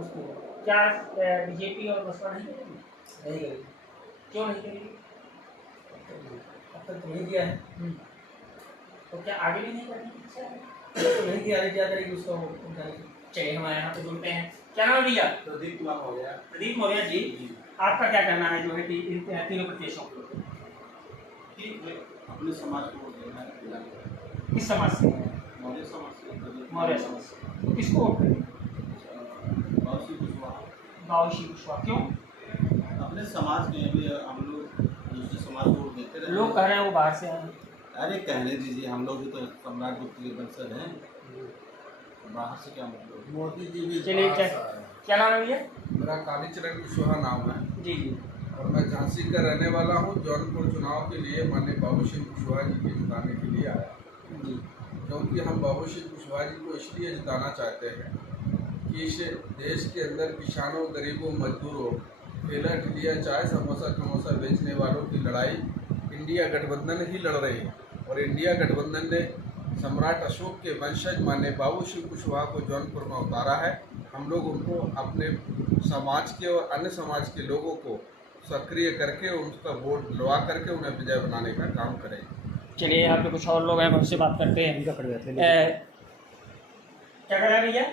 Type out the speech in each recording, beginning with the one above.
उसको क्या बीजेपी और बसपा नहीं करेगी? नहीं करेगी। क्यों नहीं करेगी? अब तक तो नहीं किया है। तो क्या आगे भी नहीं करने की इच्छा है? तो नहीं किया, आगे क्या करेगी उसको उठाने। चलिए हमारे यहाँ पे जुड़ते हैं। क्या नाम है भैया? प्रदीप कुमार हो गया। प्रदीप मौर्य जी, आपका क्या कहना है जो है कि इन तीनों प्रत्याशियों को? ठीक है, अपने समाज को वोट देना है। किस समाज से? मौर्य समाज से। मौर्य समाज से। तो किसको वोट करेंगे? बाबूजी कुशवाहा। बाबूजी कुशवाहा। क्यों? अपने समाज के भी हम लोग दूसरे समाज को वोट देते रहे। लोग कह रहे हैं वो बाहर से आए हैं। अरे कहने दीजिए, हम लोग भी तो सम्राट गुप्त के वंशज हैं, बाहर से क्या मतलब। मोदी जी भी चलिए क्या नाम है भैया? मेरा कालीचरण कुशवाहा नाम है जी जी। और मैं झांसी का रहने वाला हूँ। जौनपुर चुनाव के लिए माननीय बाबू सिंह कुशवाहा जी के जिताने के लिए आया जी। क्योंकि हम बाबू सिंह कुशवाहा जी को इसलिए जिताना चाहते हैं कि इस देश के अंदर किसानों, गरीबों, मजदूरों, ठेला ठेलिया, चाय समोसा खमोसा बेचने वालों की लड़ाई इंडिया गठबंधन ही लड़ रही है। और इंडिया गठबंधन ने सम्राट अशोक के वंशज माने बाबू सिंह कुशवाहा को जौनपुर में उतारा है। हम लोग उनको अपने समाज के और अन्य समाज के लोगों को सक्रिय करके उनका वोट दिलवा करके उन्हें विजय बनाने का काम करेंगे। चलिए यहाँ पे कुछ और लोग हैं, उनसे बात करते हैं। क्या कह रहे हैं भैया?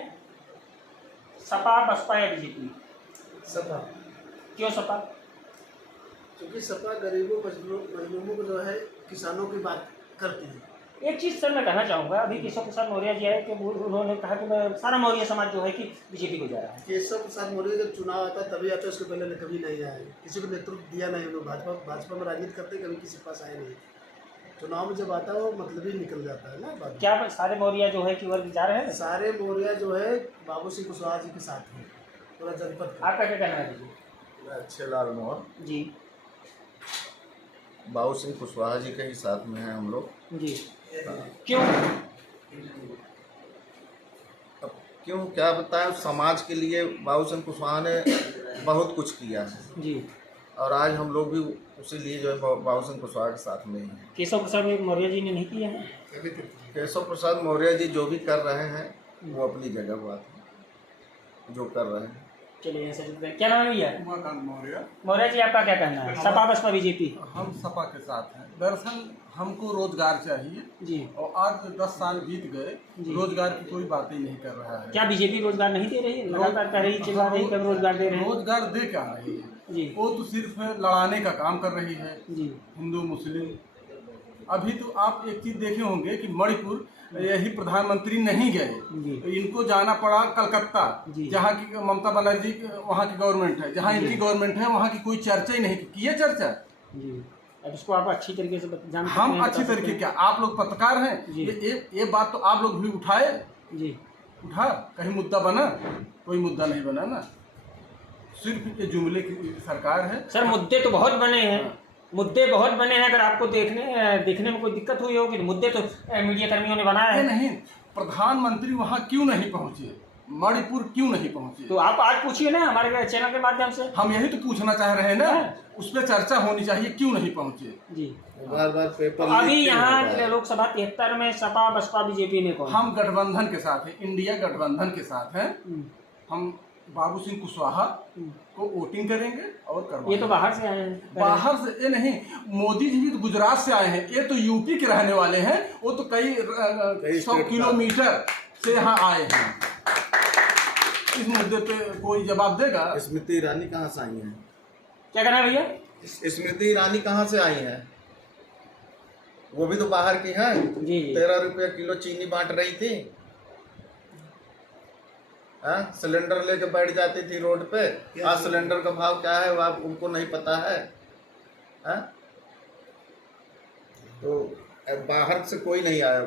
सपा, बसपा या बीजेपी? सपा। क्यों सपा? क्योंकि सपा गरीबों मजलूमों को जो है किसानों की बात करती है। एक चीज़ सर मैं कहना चाहूँगा, अभी केशव प्रसाद मौर्य जी आए कि उन्होंने कहा कि मैं सारा मौर्य समाज जो है कि बीजेपी को जा रहा है। केशव प्रसाद मौर्य जब चुनाव आता तभी आता, उसके पहले कभी नहीं आए, किसी को नेतृत्व दिया नहीं। उन्होंने भाजपा में राजनीति करते कभी किसी के पास आए नहीं। चुनाव में जब आता है वो मतलब ही निकल जाता है ना बात। क्या सारे मौर्य जो है कि वर्ग जा रहे हैं? सारे मौर्य जो है बाबू सिंह कुशवाहा जी के साथ हैं, पूरा जनपद का। आपका क्या कहना है जी? अच्छे लाल मोहन जी बाबू सिंह कुशवाहा जी के ही साथ में हैं हम लोग। जी। क्यों? अब क्यों क्या बताएं, समाज के लिए बाबू सिंह कुशवाहा ने बहुत कुछ किया है जी। और आज हम लोग भी उसी लिए जो है बाबू सिंह कुशवाहा के साथ में ही हैं। केशव प्रसाद मौर्य जी ने नहीं किया है? केशव प्रसाद मौर्य जी जो भी कर रहे हैं वो अपनी जगह बात है, जो कर रहे हैं। चलिए ऐसा चलते हैं। क्या नाम है भैया? उमाकांत मौर्य। मौर्य जी, आपका क्या कहना है? सपा, बसपा, बीजेपी? हम सपा के साथ हैं। दरअसल हमको रोजगार चाहिए जी। और आज 10 साल बीत गए, रोजगार की कोई बात ही नहीं कर रहा है। क्या बीजेपी रोजगार नहीं दे रही है? लगातार कह रही, चिल्ला रही, कब रोजगार दे रहे हैं? रोजगार दे क्या रही है? जी वो तो सिर्फ लड़ाने का काम कर रही है, जी। हिंदू मुस्लिम। अभी तो आप एक चीज देखे होंगे कि मणिपुर यही प्रधानमंत्री नहीं गए, तो इनको जाना पड़ा कलकत्ता, जहाँ की ममता बनर्जी वहाँ की गवर्नमेंट है, जहाँ इनकी गवर्नमेंट है वहाँ की कोई चर्चा ही नहीं की है। चर्चा जी। अब इसको आप अच्छी तरीके से जानते हैं? हम अच्छी तरीके क्या, आप लोग पत्रकार हैं, ये बात तो आप लोग भी उठाए। जी। उठा, कहीं मुद्दा बना? कोई मुद्दा नहीं बना ना, सिर्फ ये जुमले की सरकार है। सर मुद्दे तो बहुत बने हैं, मुद्दे बहुत बने हैं। अगर आपको देखने में कोई दिक्कत हुई होगी, मुद्दे तो मीडिया कर्मियों ने बनाया है। नहीं, प्रधानमंत्री वहाँ क्यों नहीं पहुँचे, मणिपुर क्यों नहीं पहुँचे? तो आप आज पूछिए ना हमारे चैनल के माध्यम से। हम यही तो पूछना चाह रहे हैं ना, उस पर चर्चा होनी चाहिए, क्यों नहीं पहुँचे। जी। बार पेपर अभी यहाँ लोकसभा 73 में सपा, बसपा, बीजेपी ने कौन? हम गठबंधन के साथ हैं, इंडिया गठबंधन के साथ हैं। हम बाबू सिंह कुशवाहा को वोटिंग करेंगे और करवाएंगे। ये तो बाहर से आए हैं। बाहर से ये नहीं, मोदी जी भी तो गुजरात से आए हैं, ये तो यूपी के रहने वाले हैं, वो तो कई 100 किलोमीटर से यहाँ आए हैं। इस मुद्दे पे कोई जवाब देगा? स्मृति ईरानी कहाँ से आई हैं? क्या कहना है भैया? स्मृति ईरानी कहाँ से आई हैं? वो भी तो बाहर की हैं। जी। 13 रुपये किलो चीनी बांट रही थी, सिलेंडर लेके बैठ जाती थी रोड पे। आज सिलेंडर का भाव क्या है वो आप उनको नहीं पता है, तो बाहर से कोई नहीं आया।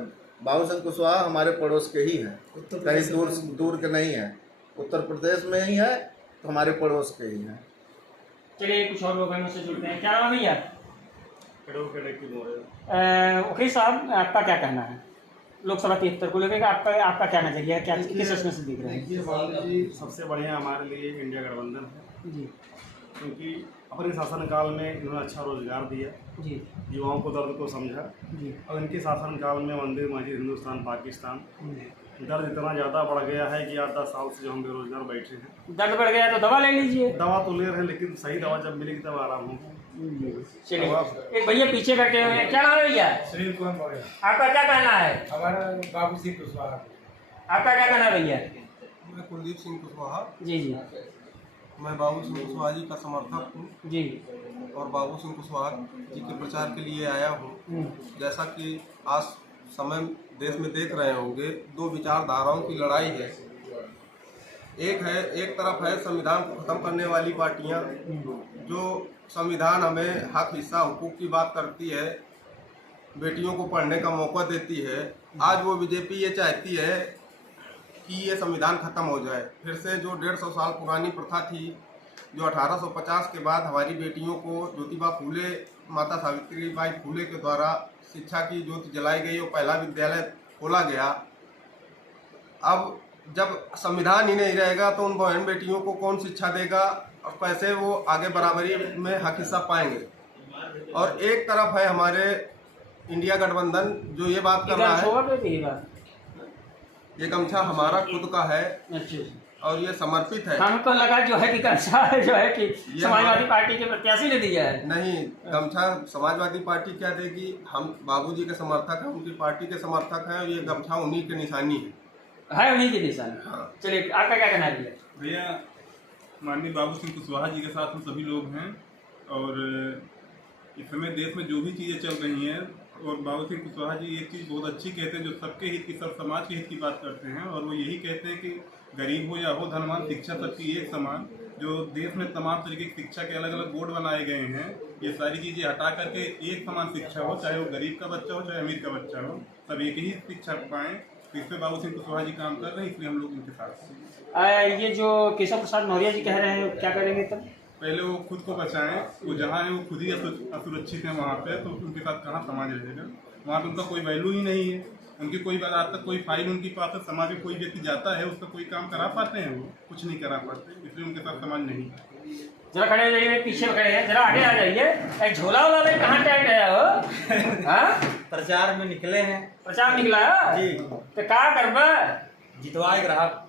बाबू सिंह कुशवाहा हमारे पड़ोस के ही हैं, कहीं दूर के नहीं है, उत्तर प्रदेश में ही है, तो हमारे पड़ोस के ही हैं। चलिए कुछ और लोग हमसे जुड़ते हैं। क्या नाम है भैया? वकील साहब, आपका क्या कहना है लोकसभा 73 को लेकर? आपका क्या नजरिया है, क्या किस उसमें से दिख रहा है? देखिए बाबू जी, सबसे बढ़िया हमारे लिए इंडिया गठबंधन है जी। क्योंकि अपने शासनकाल में इन्होंने अच्छा रोजगार दिया जी। युवाओं को दर्द को समझा जी। और इनके शासनकाल में मंदिर मस्जिद हिंदुस्तान पाकिस्तान दर्द इतना ज़्यादा बढ़ गया है कि 8-10 साल से जो हम बेरोजगार बैठे हैं। दर्द बढ़ गया तो दवा ले लीजिए। दवा तो ले रहे हैं, लेकिन सही दवा जब मिलेगी तब आराम होगा। चलिए, एक भैया पीछे बैठे हुए हैं, क्या नाम है भैया? सुनील कुमार मौर्य। आपका क्या कहना है? हमारा बाबू सिंह कुशवाहा। आपका क्या कहना है भैया? मैं कुलदीप सिंह कुशवाहा। जी जी मैं बाबू सिंह कुशवाहा जी का समर्थक हूँ जी। और बाबू सिंह कुशवाहा जी के प्रचार के लिए आया हूँ। जैसा कि आज समय देश में देख रहे होंगे, दो विचारधाराओं की लड़ाई है। एक तरफ है संविधान को ख़त्म करने वाली पार्टियाँ, जो संविधान हमें हक हिस्सा हुकूक की बात करती है, बेटियों को पढ़ने का मौका देती है। आज वो बीजेपी ये चाहती है कि ये संविधान ख़त्म हो जाए। फिर से जो 150 साल पुरानी प्रथा थी, जो 1850 के बाद हमारी बेटियों को ज्योतिबा फूले, माता सावित्रीबाई फूले के द्वारा शिक्षा की ज्योति जलाई गई और पहला विद्यालय खोला गया। अब जब संविधान ही नहीं रहेगा तो उन बहन बेटियों को कौन शिक्षा देगा और कैसे वो आगे बराबरी में हक हिस्सा पाएंगे। और एक तरफ है हमारे इंडिया गठबंधन, जो ये बात कर रहा है ये गमछा हमारा खुद का है। अच्छा। और ये समर्पित है। हमको लगा जो है कि गमछा जो है कि समाजवादी पार्टी के प्रत्याशी ने दिया है। नहीं, गमछा समाजवादी पार्टी क्या देगी? हम बाबूजी के समर्थक हैं, उनकी पार्टी के समर्थक हैं और ये गमछा उन्हीं की निशानी है उन्हीं की निशानी। हाँ। चलिए, आपका क्या कहना है भैया? माननीय बाबू सिंह कुशवाहा जी के साथ हम सभी लोग हैं और इस समय देश में जो भी चीज़ें चल रही हैं, और बाबू सिंह कुशवाहा जी एक चीज़ बहुत अच्छी कहते हैं, जो सबके हित की, सब समाज के हित की बात करते हैं। और वो यही कहते हैं कि गरीब हो या हो धनवान, शिक्षा सबकी एक समान। जो देश में तमाम तरीके की शिक्षा के अलग अलग बोर्ड बनाए गए हैं, ये सारी चीज़ें हटा करके एक समान शिक्षा हो, चाहे वो गरीब का बच्चा हो चाहे अमीर का बच्चा हो, सब एक ही शिक्षा पाएँ। तो इस पर बाबू सिंह कुशवाहा जी काम कर रहे हैं, इसलिए हम लोग उनके साथ। ये जो केशव प्रसाद मौर्य जी कह रहे हैं, क्या करेंगे तब? पहले वो खुद को बचाएं, वो जहाँ है वो खुद ही असुरक्षित है वहाँ पे, तो उनके साथ कहाँ समाज रहेगा? वहाँ पे उनका कोई वैल्यू ही नहीं है। उनकी कोई बात, आज तक कोई फाइल उनकी पास है, समाज में कोई व्यक्ति जाता है उसका कोई काम करा पाते हैं? वो कुछ नहीं करा पाते, इसलिए उनके साथ समाज नहीं। जरा खड़े हो जाइए, पीछे खड़े हैं, जरा आगे आ जाइए। एक झोला वाला में कहाँ टाइट गया हो? हाँ, प्रचार में निकले हैं। प्रचार निकला है जी। तो क्या करबा? जितवाए ग्राहक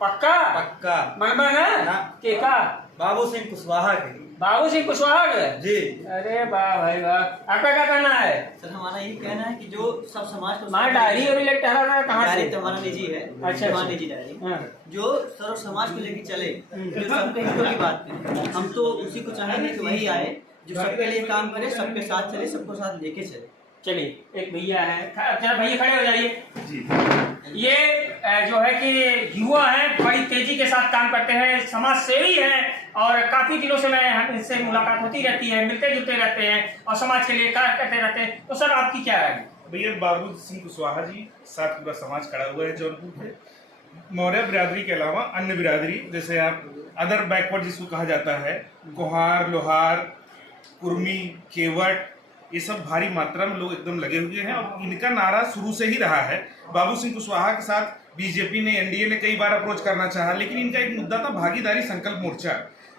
पक्का पक्का मनबा ना के का? बाबू सिंह कुशवाहा के। बाबू सिंह कुशवाहा के? जी। अरे वाह भाई वाह। आपका क्या कहना है? सर, हमारा यही कहना है कि जो सब समाज को हमारा डायरी और लेकर टहरा कहाँ से? डायरी तो हमारा निजी है। अच्छा, हमारा निजी डायरी, हाँ। जो सर्व समाज को लेकर चले, जो सबके हितों की बात करे। हम तो उसी को चाहेंगे कि वही आए जो सबके लिए काम करे, सबके साथ चले, सबको साथ लेके चले। चलिए, एक भैया है, जरा भैया खड़े हो जाइए। ये जो है कि युवा है, बड़ी तेजी के साथ काम करते हैं, समाज सेवी हैं और काफी दिनों से मैं इनसे मुलाकात होती रहती है, मिलते जुलते रहते हैं और समाज के लिए कार्य करते रहते हैं। तो सर, आपकी क्या है? भैया, बाबू सिंह कुशवाहा जी साथ पूरा समाज खड़ा हुआ है जौनपुर पे। मौर्य बिरादरी के अलावा अन्य बिरादरी, जैसे आप अदर बैकवर्ड जिसको कहा जाता है, कुहार, लोहार, कुर्मी, केवट, ये सब भारी मात्रा में लोग एकदम लगे हुए हैं। और इनका नारा शुरू से ही रहा है। बाबू सिंह कुशवाहा के साथ बीजेपी ने, एनडीए ने कई बार अप्रोच करना चाहा, लेकिन इनका एक मुद्दा था भागीदारी संकल्प मोर्चा,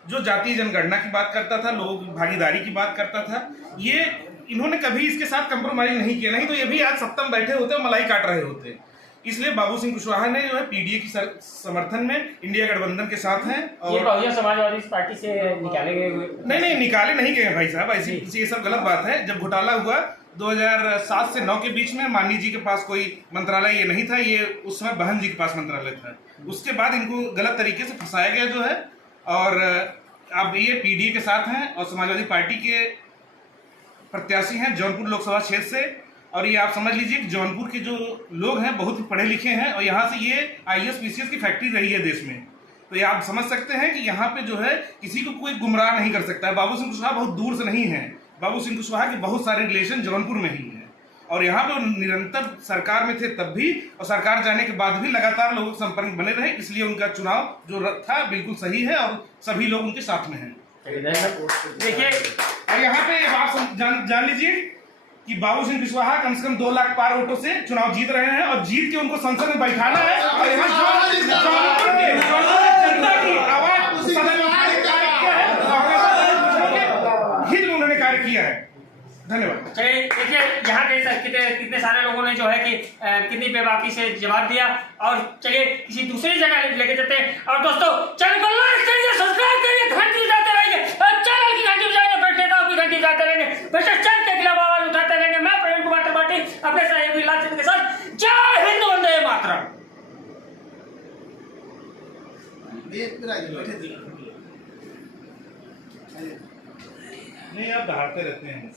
जो जातीय जनगणना की बात करता था, लोगों की भागीदारी की बात करता था। ये इन्होंने कभी इसके साथ कंप्रोमाइज नहीं किया, नहीं तो ये भी आज सत्ता में बैठे होते और मलाई काट रहे होते। इसलिए बाबू सिंह कुशवाहा ने जो है पीडीए की समर्थन में इंडिया गठबंधन के साथ हैं। और ये बहुजन समाजवादी पार्टी से निकाले गए हुए? नहीं, निकाले नहीं गए भाई साहब, ऐसी ये सब गलत बात है। जब घोटाला हुआ 2007 से 9 के बीच में, मानी जी के पास कोई मंत्रालय ये नहीं था, ये उस समय बहन जी के पास मंत्रालय था। उसके बाद इनको गलत तरीके से फंसाया गया जो है, और अब ये पीडीए के साथ हैं और समाजवादी पार्टी के प्रत्याशी हैं जौनपुर लोकसभा क्षेत्र से। और ये आप समझ लीजिए कि जौनपुर के जो लोग हैं बहुत ही पढ़े लिखे हैं और यहाँ से ये IAS PCS की फैक्ट्री रही है देश में। तो ये आप समझ सकते हैं कि यहाँ पे जो है किसी को कोई गुमराह नहीं कर सकता है। बाबू सिंह कुशवाहा बहुत दूर से नहीं है, बाबू सिंह कुशवाहा के बहुत सारे रिलेशन जौनपुर में ही हैं और यहाँ पे निरंतर सरकार में थे तब भी और सरकार जाने के बाद भी लगातार लोगों के संपर्क में बने रहे, इसलिए उनका चुनाव जो था बिल्कुल सही है और सभी लोग उनके साथ में हैं। देखिए, और यहाँ पे आप जान लीजिए कि बाबू सिंह कुशवाहा कम से कम 2 लाख पार वोटों से चुनाव जीत रहे हैं और जीत के उनको संसद में बैठाना है और यहाँ जनता की आवाज हित में उन्होंने कार्य किया है। धन्यवाद। चलिए देखिए यहाँ के कितने सारे लोगों ने जो है कि कितनी बेबाकी से जवाब दिया। और चलिए किसी दूसरी जगह लेके चलते हैं। और दोस्तों चैनल को लाइक करिए, सब्सक्राइब करिए, घंटी बजाते रहिए, चैनल की घंटी बजाएंगे, फिर नेताओं की घंटी बजाते रहेंगे, भ्रष्टाचार के खिलाफ आवाज उठाते रहेंगे। मैं प्रेम कुमार त्रिपाठी अपने सहयोगी लाल चंद्र के साथ। जय हिंद, वंदे मातरम। नहीं, आप दहाड़ते रहते हैं।